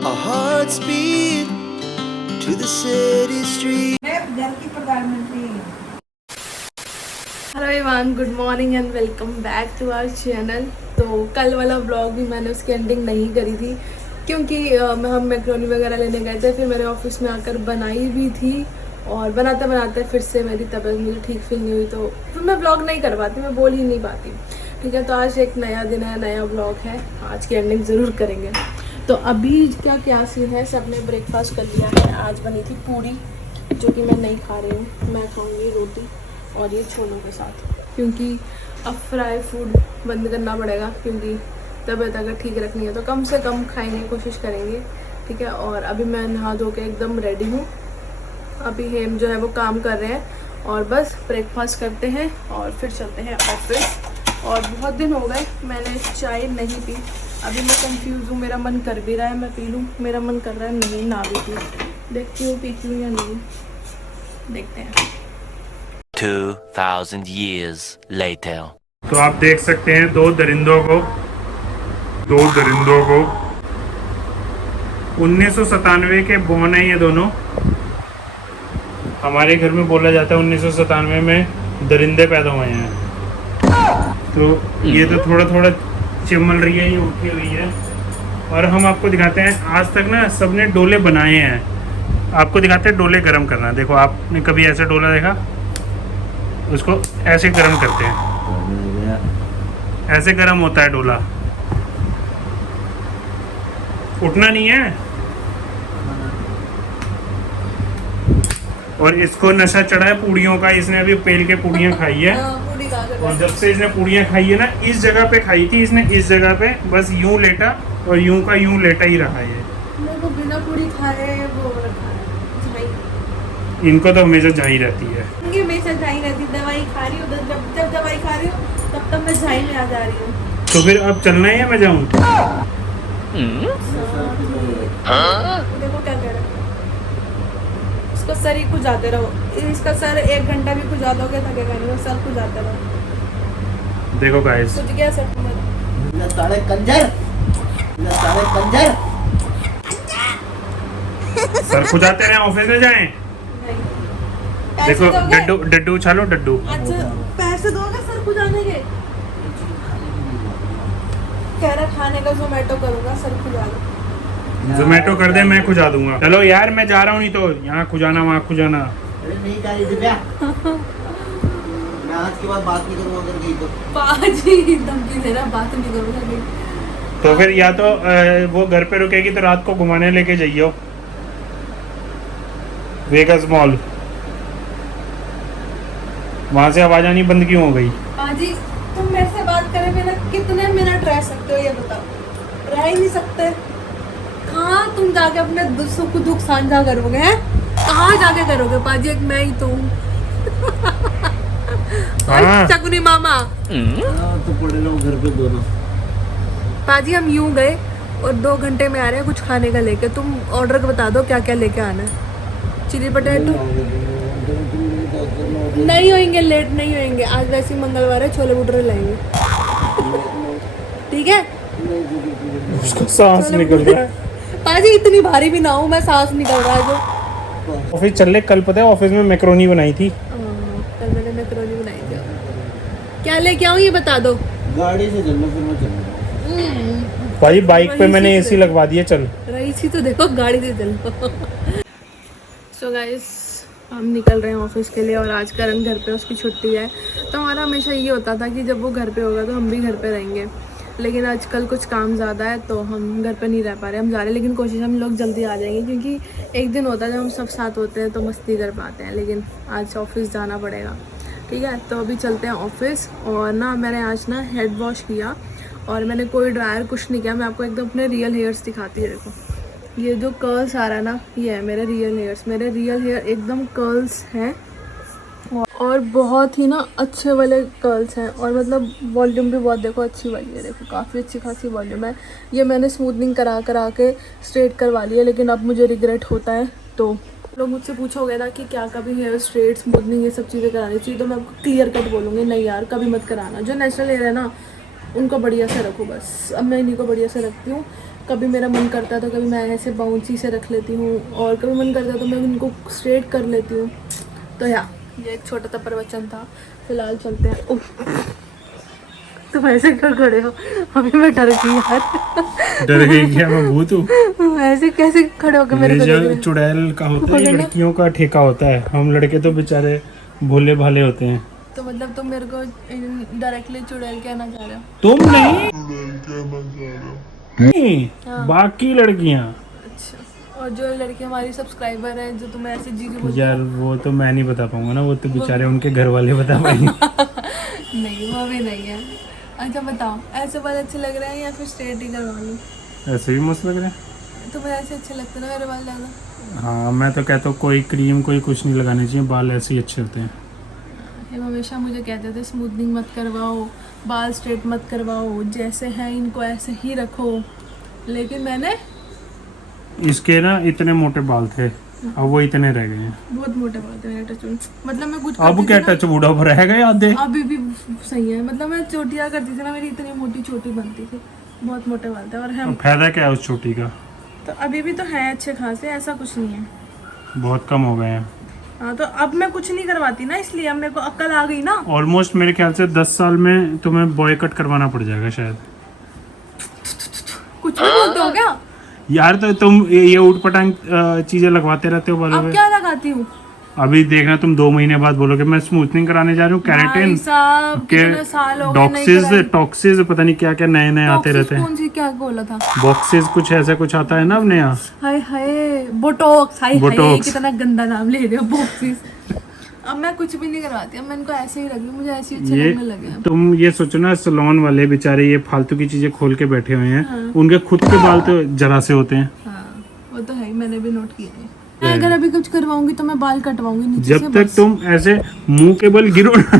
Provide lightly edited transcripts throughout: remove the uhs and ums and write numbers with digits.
Our hearts beat to the city street. घर की प्रधानमंत्री। Hello everyone, good morning and welcome back to our channel. तो कल वाला व्लॉग भी मैंने उसकी एंडिंग नहीं करी थी क्योंकि हम मैक्रोनी वगैरह लेने गए थे, फिर मेरे ऑफिस में आकर बनाई भी थी और बनाते बनाते फिर से मेरी तबीयत मुझे ठीक फील नहीं हुई, तो फिर मैं व्लॉग नहीं कर पाती, मैं बोल ही नहीं पाती। ठीक है, तो आज एक नया दिन है, नया व्लॉग है, आज की एंडिंग ज़रूर करेंगे। तो अभी क्या सीन है, सबने ब्रेकफास्ट कर लिया है। आज बनी थी पूरी जो कि मैं नहीं खा रही हूँ, मैं खाऊंगी रोटी और ये छोलों के साथ, क्योंकि अब फ्राई फूड बंद करना पड़ेगा क्योंकि तबीयत अगर ठीक रखनी है तो कम से कम खाने की कोशिश करेंगे। ठीक है, और अभी मैं नहा धो के एकदम रेडी हूँ। अभी हेम जो है वो काम कर रहे हैं और बस ब्रेकफास्ट करते हैं और फिर चलते हैं ऑफिस। और बहुत दिन हो गए मैंने चाय नहीं पी, अभी मैं कंफ्यूज हूँ, मेरा मन कर भी रहा है मैं पी लूँ, मेरा मन कर रहा है नहीं ना भी पी, देखती हूँ पीती हूँ या नहीं, देखते हैं। 2000 years later. तो आप देख सकते हैं दो दरिंदों को 1997 के बोर्न है ये दोनों। हमारे घर में बोला जाता है 1997 में दरिंदे पैदा हुए हैं। तो ये तो थोड़ा थोड़ा चिमल रही है, ये उठी हुई है। और हम आपको दिखाते हैं, आज तक ना सबने डोले बनाए हैं, आपको दिखाते हैं डोले गर्म करना। देखो, आपने कभी ऐसा डोला देखा? उसको ऐसे गर्म करते हैं, ऐसे गर्म होता है डोला, उठना नहीं है। और इसको नशा चढ़ा है पूड़ियों का, इसने अभी पेल के पूड़ियाँ खाई है। और जब से इसने पूड़ियाँ खाई है ना, इस जगह पे खाई थी इसने, इस जगह पे बस यूं लेटा और यूं का यूं लेटा ही रहा है। मेरे को बिना पूड़ी खाए वो रखा है झाई। इनको तो हमेशा झाई रहती है, इनकी हमेशा झाई रहती, दवाई खा रही हूँ, जब दवाई खा रही हूँ तब मैं झाई में आ जा रही हूँ। तो फिर अब चलना है या मैं जाऊँ? देखो क्या कह रहा है, इसको सर ही खुजाते रहो, इसका सर 1 घंटा भी खुजा दोगे थकेगा नहीं, वो सर खुजाते रहो। देखो गाइस, कुछ क्या सर साले कंजर, साले कंजर। सर खुजाते रहे, ऑफिस में जाएं। देखो डड्डू डड्डू उछालो, डड्डू। अच्छा पैसे दोगे सर खुजाने के? कह रहा खाने का जोमेटो करूंगा, सर खुजा लो। जोमेटो कर दे, मैं खुजा दूंगा। चलो यार, मैं जा रहा हूँ, नहीं तो यहाँ खुजाना वहाँ खुजाना। अरे नहीं जा रही दिव्या, मैं आज के बाद बात नहीं करूँगा अगर गई तो। पाजी धमकी दे रहा, बात नहीं करूंगा। तो फिर या तो वो घर पे रुकेगी तो रात को घुमाने लेके जाइयो वेगस मॉल, वहाँ से आवाज आनी बंद क्यों हो गई? पाजी तुम मेरे से बात करे बिना कितने मिनट रह सकते हो ये बताओ? रह ही नहीं सकते। कहाँ तुम जाके अपने सुख दुख साझा करोगे हैं? कहाँ जाके करोगे पाजी? एक मैं ही तो हूँ। और चकुनी मामा तो पड़े रहो घर पे दोनों। पाजी हम यूं गए और 2 घंटे में आ रहे हैं कुछ खाने का लेके, तुम ऑर्डर बता दो क्या क्या लेके आना है। चिली पटेटो नहीं होंगे, लेट नहीं होंगे, आज वैसे ही मंगलवार है, छोले भटूरे लाएंगे। ठीक है, उसका सांस निकल रहा है। पाजी इतनी भारी भी ना हूँ मैं, सांस निकल रहा है जो। ऑफिस चल ले, कल पता है ऑफिस में मैक्रोनी बनाई थी। कल मैंने मैक्रोनी बनाई थी, क्या लेके आऊँ ये बता दो। गाड़ी से चलना, फिर मैं चलूँगा भाई बाइक पे मैंने एसी लगवा दिया, चल रही थी तो देखो, गाड़ी से चलो। सो गाइस, हम निकल रहे हैं ऑफिस के लिए और आज करण घर पे, उसकी छुट्टी है। तो हमारा हमेशा ये होता था कि जब वो घर पे होगा तो हम भी घर पे रहेंगे, लेकिन आजकल कुछ काम ज़्यादा है तो हम घर पे नहीं रह पा रहे। हम जा रहे हैं, लेकिन कोशिश हम लोग जल्दी आ जाएंगे क्योंकि एक दिन होता है जब हम सब साथ होते हैं तो मस्ती कर पाते हैं, लेकिन आज ऑफिस जाना पड़ेगा। ठीक है, तो अभी चलते हैं ऑफिस। और ना मैंने आज ना हेड वॉश किया और मैंने कोई ड्रायर कुछ नहीं किया, मैं आपको एकदम अपने रियल हेयर्स दिखाती है। देखो ये जो कर्ल्स आ रहा है ना, ये है मेरे रियल हेयर्स, मेरे रियल हेयर एकदम कर्ल्स हैं और बहुत ही ना अच्छे वाले कर्ल्स हैं, और मतलब वॉल्यूम भी बहुत देखो अच्छी वाली है, देखो काफ़ी अच्छी खासी वॉल्यूम है। ये मैंने स्मूथनिंग करा के स्ट्रेट करवा लिया, लेकिन अब मुझे रिग्रेट होता है। तो लोग मुझसे पूछोगे ना कि क्या कभी हेयर स्ट्रेट स्मूथनिंग ये सब चीज़ें करानी चाहिए, तो मैं आपको क्लियर कट बोलूँगी नहीं यार, कभी मत कराना। जो नेचुरल हेयर है ना उनको बढ़िया से रखो बस। अब मैं इन्हीं को बढ़िया से रखती हूँ, कभी मेरा मन करता है तो कभी मैं ऐसे बाउंसी से रख लेती हूँ, और कभी मन करता है तो मैं उनको स्ट्रेट कर लेती हूँ। तो या ये एक छोटा सा प्रवचन था। फिलहाल चलते हैं। उफ, तुम ऐसे क्यों खड़े हो? अभी मैं डर गई यार। डर गई क्या? मैं भूत हूँ? ऐसे कैसे खड़े होकर मेरे को देख रहे ये हो? चुड़ैल का होता है, ये लड़कियों का ठेका होता है। हम लड़के तो बेचारे भोले भाले होते हैं। तो मतलब तुम मेरे को डायरेक्टली चुड़ैल कहना चाह रहे हो? तुम नहीं, बाकी लड़कियां। अच्छा, और जो लड़की हमारी सब्सक्राइबर है जो तुम्हें ऐसे जीजू बोलती यार वो तो मैं नहीं बता पाऊंगा ना, वो तो बेचारे उनके घर वाले बता पाएंगे। नहीं, वो भी नहीं है। अच्छा बताओ, ऐसे बाल अच्छे लग रहे हैं या फिर स्ट्रेट ही करवा लूं? ऐसे भी मस्त लग रहा है। तुम्हें ऐसे अच्छे लगते हैं ना मेरे बाल ज़्यादा? हाँ, मैं तो कहता हूँ कोई क्रीम कोई कुछ नहीं लगानी चाहिए, बाल ऐसे ही अच्छे होते हैं। ये हमेशा मुझे कहते थे स्मूथनिंग मत करवाओ, बाल स्ट्रेट मत करवाओ, जैसे हैं इनको ऐसे ही रखो। लेकिन मैंने इसके ना इतने मोटे बाल थे, अब वो इतने रह गए हैं। बहुत मोटे बाल थे मेरे टच, मतलब मैं कुछ अब करती क्या थी ना, टच बूढ़ा पर रह गए आधे। अभी भी सही है। मतलब मैं चोटियाँ करती थी ना, मेरी इतनी मोटी चोटी बनती थी, बहुत मोटे बाल थे। और हम फायदा क्या है उस छोटी का? तो अभी भी तो है अच्छे खासे, ऐसा कुछ नहीं है। बहुत कम हो गए हैं। हाँ, तो अब मैं कुछ नहीं करवाती ना, इसलिए अब मेरे को अक्ल आ गई ना। ऑलमोस्ट मेरे ख्याल से 10 साल में तुम्हें बॉय कट करवाना पड़ जाएगा शायद। कुछ भी बोलते हो क्या? यार तो तुम ये ऊट पटांग चीजें लगवाते रहते हो बालों अब पे। क्या लगाती हूँ? अभी देखना तुम 2 महीने बाद बोलोगे मैं स्मूथनिंग कराने जा रही हूँ, भाई कैरेटिन साहब, के कितने साल हो गए नहीं कराई। टॉक्सिस पता नहीं क्या क्या नए नए आते रहते हैं। कौन सी क्या बोला था? बॉक्सेस कुछ ऐसा कुछ आता है ना अब नया। हाय हाय, बोटॉक्स। हाय हाय, बोटॉक्स। कितना गंदा नाम ले रहे हो, बॉक्सिस। अब मैं कुछ भी नहीं करवाती, अब मैं इनको ऐसे ही रख लूं, मुझे ऐसी अच्छे ये लगने लगे हैं। तुम ये सोचो ना, सलोन वाले बेचारे ये फालतू की चीजें खोल के बैठे हुए हैं, उनके खुद के बाल तो जरा से होते हैं। हाँ, वो तो है ही, मैंने भी नोट किया है। मैं अगर अभी कुछ करवाऊंगी तो मैं बाल कटवाऊंगी नीचे से जब तक बस। तुम ऐसे मुंह के बल गिरो ना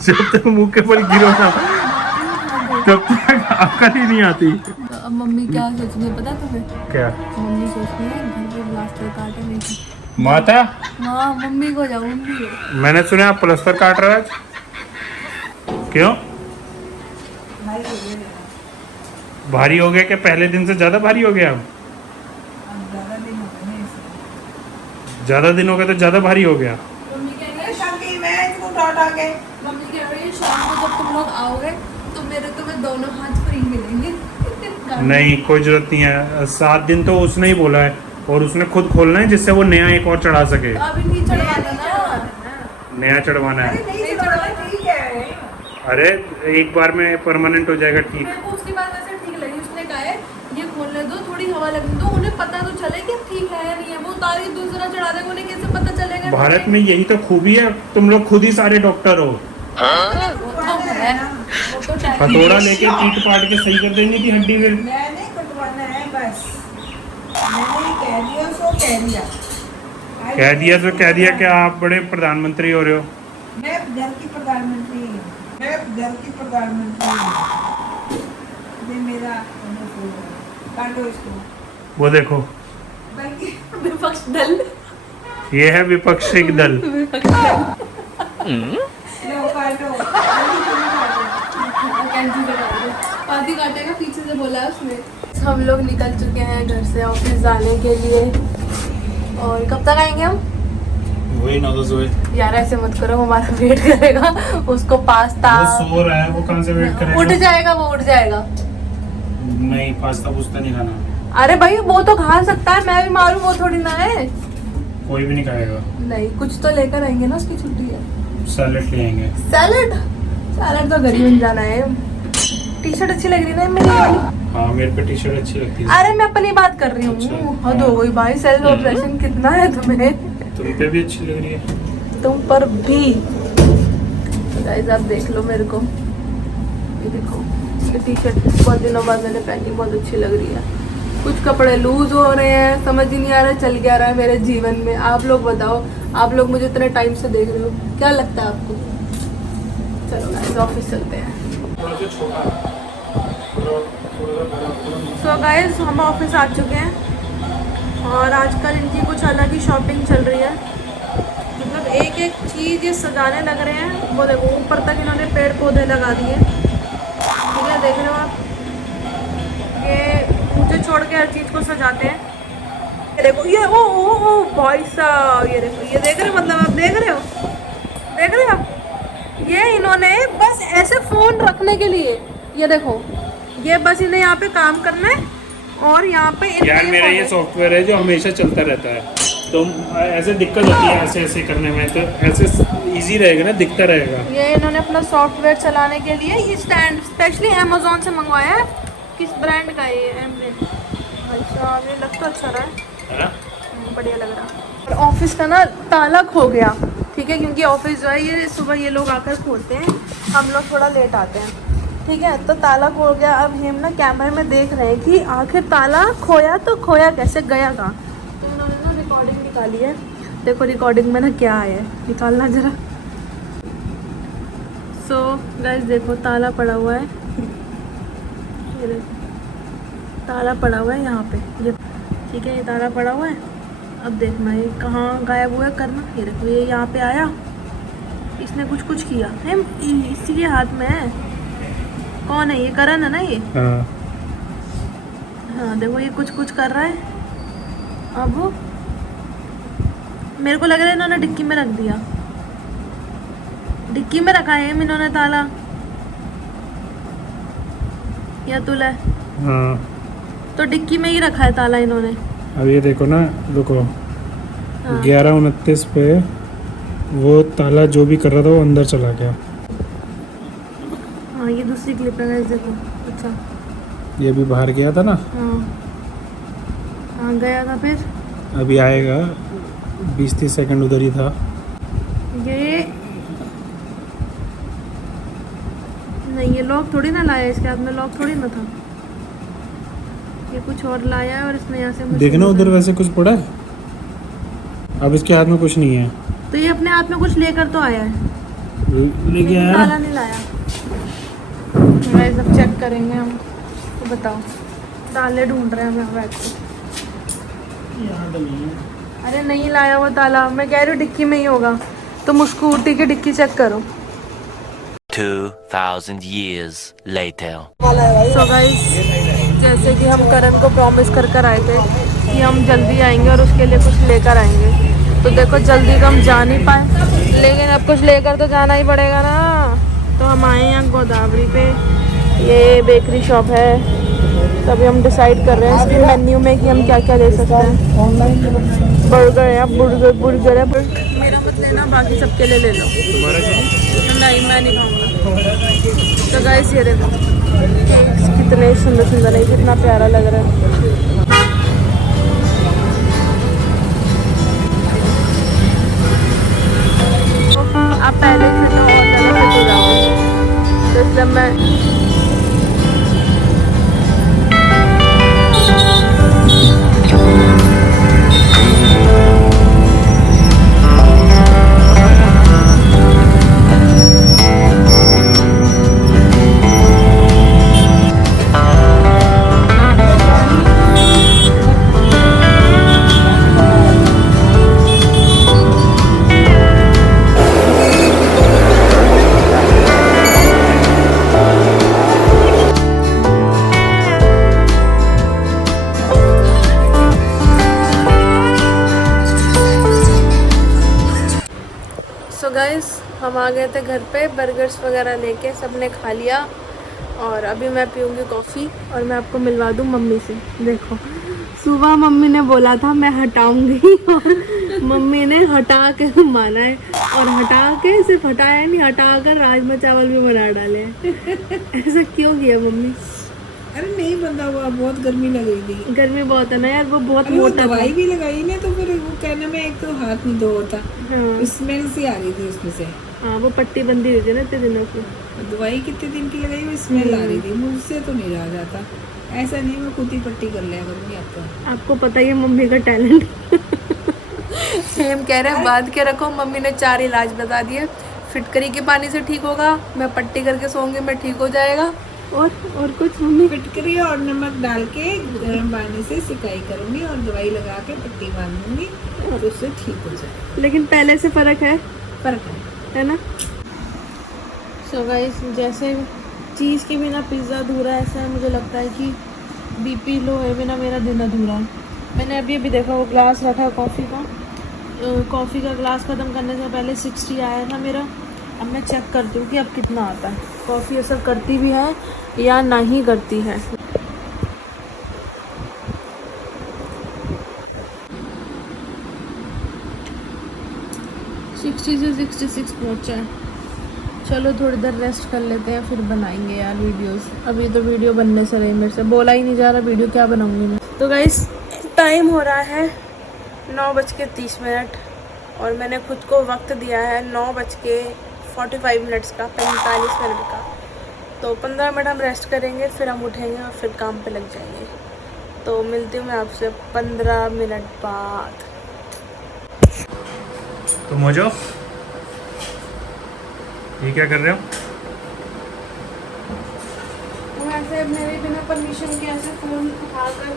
जब तक मुंह के बल गिरो ना तब तक अकल ही नहीं आती। तो अब मम्मी क्या सोच रही है पता है तुम्हें? क्या मम्मी सोच रही है घर पे प्लास्टर काटे नहीं थी। माता? हाँ, मम्मी को जाओ, मम्मी को। मैंने सुना आप प्लास्टर काट रहे हो आज, क्यों? भारी हो गया क्या? पहले दिन से ज्यादा भारी हो गया? अब ज्यादा दिन हो गए तो ज्यादा भारी हो गया। मम्मी कह रही है शाम को जब तुम लोग आओगे तो तुम्हें दोनों हाथ फ्री मिलेंगे। नहीं, कोई जरूरत नहीं है। 7 दिन तो उसने ही बोला है, और उसने खुद खोलना है जिससे वो नया एक और चढ़ा सके। तो अभी नहीं चढ़वाना ना, नया चढ़वाना है। नहीं चढ़वाना। ठीक है, अरे एक बार में परमानेंट हो जाएगा। ठीक, मेरे को उसकी बात वैसे ठीक लगी। उसने कहा है ये खोलने दो, थोड़ी हवा लगने दो, उन्हें पता तो चले कि ठीक है या नहीं है। वो उतारी दूसरा चढ़ा देगा, उन्हें कैसे पता चलेगा? भारत में यही तो खूबी है, तुम लोग खुद ही सारे डॉक्टर हो। हथौड़ा लेके पीट पाट के सही कर देंगे की हड्डी फिर। मैंने कटवाना है बस, मैंने कह दिया सो कह दिया। कह दिया तो कह दिया, क्या आप बड़े प्रधानमंत्री हो रहे हो? मैं घर की प्रधानमंत्री हूँ, मैं घर की प्रधानमंत्री हूँ। ये मेरा काटो इसको। वो देखो, बल्कि विपक्ष दल। ये है विपक्षी दल। लो काटो। पाती काटेगा पीछे से, बोला है उसने। हम लोग निकल चुके हैं घर से ऑफिस जाने के लिए। और कब तक आएंगे हम? वही 9-10 बजे। यार ऐसे मत करो, हमारा वेट करेगा। उसको पास्ता, वो सो रहा है, वो कहाँ से वेट करेगा? उठ जाएगा, वो उठ जाएगा। नहीं, पास्ता पुस्ता नहीं खाना। अरे भाई वो तो खा सकता है, मैं भी मारूं, वो थोड़ी ना है। कोई भी नहीं खाएगा। नहीं, कुछ तो लेकर आएंगे ना, उसकी छुट्टी है। सैलेड ले आएंगे। सैलड? सैलड तो घर ही बन जाना है। टी शर्ट अच्छी लग रही है ना मेरी वाली? हाँ, मेरे पे टी शर्ट अच्छी लगती है। अरे मैं अपनी बात कर रही अच्छा। हूँ। हद हो गई भाई, सेल्फ ऑब्सेशन कितना है तुम्हें? तुम पे भी अच्छी लग रही है। तुम पर भी। तो गाइस आप देख लो मेरे को, ये देखो ये टी शर्ट बहुत दिनों बाद मैंने पहनी, बहुत अच्छी लग रही है। कुछ कपड़े लूज हो रहे हैं, समझ ही नहीं आ रहा चल क्या रहा है मेरे जीवन में। आप लोग बताओ, आप लोग मुझे इतने टाइम से देख रहे हो, क्या लगता है आपको? चलो गाइस ऑफिस चलते हैं। सो गाइस हम ऑफिस आ चुके हैं, और आजकल इनकी कुछ अलग ही शॉपिंग चल रही है। मतलब एक एक चीज़ ये सजाने लग रहे हैं। वो देखो ऊपर तक इन्होंने पेड़ पौधे लगा दिए। देख रहे हो आप, ये मुझे छोड़ के हर चीज़ को सजाते हैं। ये देखो ये ओ भाई साहब, ये देखो, ये देख रहे हो, मतलब आप देख रहे हो ये इन्होंने बस ऐसे फ़ोन रखने के लिए, ये देखो, ये बस इन्हें यहाँ पे काम करना है और यहाँ पे यार मेरा ये सॉफ्टवेयर है जो हमेशा चलता रहता है, तो ऐसे दिक्कत होती है ऐसे ऐसे करने में, तो ऐसे इजी रहेगा ना, दिखता रहेगा। ये इन्होंने अपना सॉफ्टवेयर चलाने के लिए ये स्टैंड स्पेशली अमेज़ॉन से मंगवाया है। किस ब्रांड का है ये? एमरे। अच्छा, ये लग तो अच्छा रहा है, बढ़िया लग रहा है। और ऑफिस का ना ताला खो गया, ठीक है, क्योंकि ऑफिस जो है ये सुबह ये लोग आकर खोलते हैं, हम लोग थोड़ा लेट आते हैं, ठीक है। तो ताला खो गया। अब हम ना कैमरे में देख रहे हैं कि आखिर ताला खोया तो खोया कैसे, गया कहाँ। तो इन्होंने ना रिकॉर्डिंग निकाली है, देखो रिकॉर्डिंग में ना क्या है, निकालना ज़रा। सो गाइस देखो, ताला पड़ा हुआ है, ये देखो ताला पड़ा हुआ है यहाँ पे, ये ठीक है, ये ताला पड़ा हुआ है। अब देखना ये कहाँ गायब हुआ है करना, ये देखो ये यहाँ पे आया, इसने कुछ किया है, इसी के हाथ में है। कौन है ये? करण है ना ये? हाँ देखो ये कुछ कर रहा है। अब वो मेरे को लग रहा है इन्होंने डिक्की में रख दिया, डिक्की में रखा है इन्होंने ताला, या तुला हाँ, तो डिक्की में ही रखा है ताला इन्होंने। अब ये देखो ना, रुको, हाँ। 11:29 पे वो ताला जो भी कर रहा था वो अंदर चला गया। हाँ ये दूसरी क्लिप है गाइस, देखो। अच्छा ये भी बाहर गया था ना, हाँ गया था, फिर अभी आएगा, 20-30 सेकंड उधर ही था। ये नहीं, ये लॉक थोड़ी ना लाया, इसके हाथ में लॉक थोड़ी ना था, ये कुछ और लाया है और इसने यहाँ से देखना उधर वैसे कुछ पड़ा है, अब इसके हाथ में कुछ नहीं है, तो ये अपने हाथ में कुछ लेकर तो आया है, लेके आया ताला ना। नहीं लाया। गाइस अब चेक करेंगे हम, तो बताओ, ताले ढूंढ रहे हैं हम बैठ के। अरे नहीं लाया वो ताला, मैं कह रही हूँ डिक्की में ही होगा, तुम स्कूटी की डिक्की चेक करो। 2000 years later. सो गाइस जैसे कि हम करण को प्रॉमिस कर आए थे कि हम जल्दी आएंगे और उसके लिए कुछ लेकर आएंगे, तो देखो जल्दी तो हम जा नहीं पाए, लेकिन अब कुछ लेकर तो जाना ही पड़ेगा ना। तो हम आए हैं गोदावरी पे, ये बेकरी शॉप है, तो अभी हम डिसाइड कर रहे हैं इसके मेन्यू में कि हम क्या क्या ले सकते हैं। बर्गर है, बुर्गर है, मेरा मत लेना, बाकी सबके लिए ले लो। नहीं मैं नहीं खाऊंगा। तो गाइस ये देखो केक्स कितने सुंदर है, कितना प्यारा लग रहा है। आप पहले से तो और ज़्यादा फिट हो जाओगे, तो इसलिए मैं गाइस हम आ गए थे घर पे, बर्गर्स वगैरह लेके सबने खा लिया, और अभी मैं पीऊँगी कॉफ़ी और मैं आपको मिलवा दूँ मम्मी से। देखो सुबह मम्मी ने बोला था मैं हटाऊँगी और मम्मी ने हटा के माना है, और हटा के सिर्फ हटाया नहीं, हटा कर राजमा चावल भी बना डाले हैं। ऐसा क्यों किया मम्मी? अरे नहीं बंदा हुआ, बहुत गर्मी लग रही थी। गर्मी बहुत है ना यार, वो बहुत अरे वो मोटा था। दवाई भी लगाई ना, तो फिर वो कहने में एक तो हाथ नहीं धो होता, हाँ स्मेल सी आ रही थी उसमें से। हाँ वो पट्टी बंदी हुई थी ना इतने दिनों की। दवाई कितने दिन की लगाई, वो स्मेल आ रही थी, मुझसे तो नहीं रहा जाता। ऐसा नहीं, मैं खुद ही पट्टी कर लिया करूँगी आपका। आपको पता ही है मम्मी का टैलेंट। सेम कह रहे हैं, बांध के रखो, मम्मी ने 4 इलाज बता दिए। फिटकरी के पानी से ठीक होगा, मैं पट्टी करके सोऊंगी, मैं ठीक हो जाएगा, और कुछ मम्मी फिटकरी और नमक डाल के गर्म पानी से सिकाई करूँगी और दवाई लगा के पट्टी बांध दूँगी, तो उससे ठीक हो जाए। लेकिन पहले से फ़र्क है फर्क है ना। सो गाइस जैसे चीज़ के बिना पिज़्ज़ा अधूरा, ऐसा है मुझे लगता है कि बीपी लो है बिना मेरा दिन अधूरा है। मैंने अभी अभी देखा वो ग्लास रखा है कॉफ़ी का, कॉफ़ी का ग्लास ख़त्म करने से पहले 60 आया था मेरा। अब मैं चेक करती हूँ कि अब कितना आता है, कॉफ़ी असर करती भी है या नहीं करती है। सिक्सटी से 66 पहुँचा है। चलो थोड़ी देर रेस्ट कर लेते हैं, फिर बनाएंगे यार वीडियोस। अभी तो वीडियो बनने से रही, मेरे से बोला ही नहीं जा रहा वीडियो क्या बनाऊंगी मैं। तो गाइस टाइम हो रहा है 9:30 और मैंने खुद को वक्त दिया है 9:45 का, 45 मिनट का। तो 15 मिनट हम रेस्ट करेंगे, फिर हम उठेंगे और फिर काम पे लग जाएंगे। तो मिलती हूँ मैं आपसे 15 मिनट बाद। तो मोजो ये क्या कर रहे हो? वो ऐसे मेरे बिना परमिशन के ऐसे फ़ोन उठाकर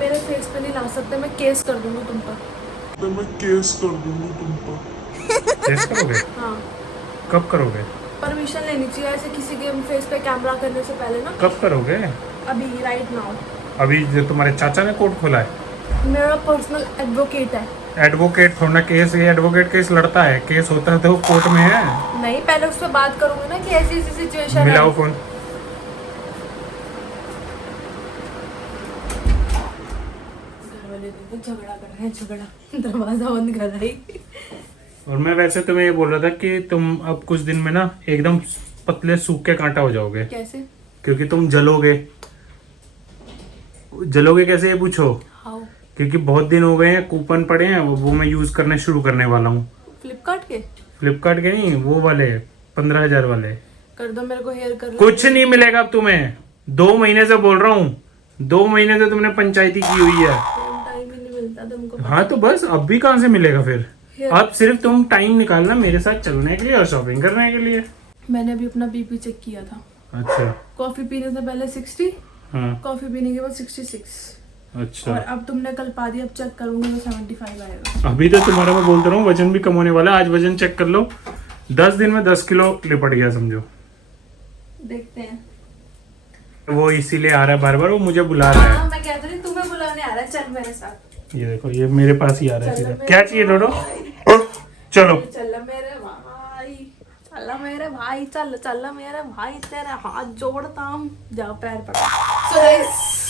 मेरे फेस पे नहीं ला सकते, मैं केस कर दूँगी तुम पर। केस करोगे? हाँ, कब करोगे? परमिशन लेनी चाहिए ऐसे किसी के फेस पे कैमरा करने से पहले ना। कब करोगे? अभी राइट नाउ। अभी जो तुम्हारे चाचा ने कोर्ट खोला है, मेरा पर्सनल एडवोकेट है। एडवोकेट थोड़ा ना केस, ये एडवोकेट केस लड़ता है, केस होता है तो कोर्ट में है। नहीं, पहले उससे बात करूंगी ना कि ऐसी ऐसी सिचुएशन है। मिलाओ फोन। घर वाले देखो झगड़ा कर रहे हैं, झगड़ा दरवाजा बंद कर रही। और मैं वैसे तुम्हें ये बोल रहा था कि तुम अब कुछ दिन में ना एकदम पतले सूख के कांटा हो जाओगे, कैसे? क्योंकि तुम जलोगे। जलोगे कैसे ये पूछो? हाउ? क्योंकि बहुत दिन हो गए हैं, कूपन पड़े हैं, वो मैं यूज करने शुरू करने वाला हूँ। फ्लिपकार्ट के? फ्लिपकार्ट के नहीं, वो वाले 15,000 वाले। कर दो मेरे को हेयर कर लो। कुछ नहीं मिलेगा अब तुम्हें, 2 महीने से बोल रहा हूँ, 2 महीने से तुमने पंचायती की हुई है। टाइम ही नहीं मिलता तुमको। हाँ तो बस अब भी कहाँ से मिलेगा फिर? अब सिर्फ तुम टाइम निकालना मेरे साथ चलने के लिए और शॉपिंग करने के लिए। मैंने अभी अपना बीपी चेक किया था। अच्छा। कॉफी पीने से पहले 60, हाँ। कॉफी पीने के बाद 66। अच्छा। और अब तुमने कल पा दिया, अब चेक करूंगी तो 75 आएगा। अभी तो तुम्हारा मैं बोलता रहा हूँ वजन भी कम होने वाला है। आज वजन चेक कर लो, 10 दिन में 10 किलो लिपट गया समझो। देखते हैं। वो इसीलिए आ रहा है बार बार, वो मुझे बुला रहा है। हाँ, मैं कहती थी तुम्हें बुलाने आ रहा है, चल मेरे साथ। ये देखो, ये मेरे पास ही आ रहा है चलो सीधा। मेरे क्या चाहिए डोडो? चलो चल मेरे भाई, चल मेरे भाई, चल चल मेरे भाई, तेरे हाथ जोड़ता हूँ, जाओ पैर पकड़। So guys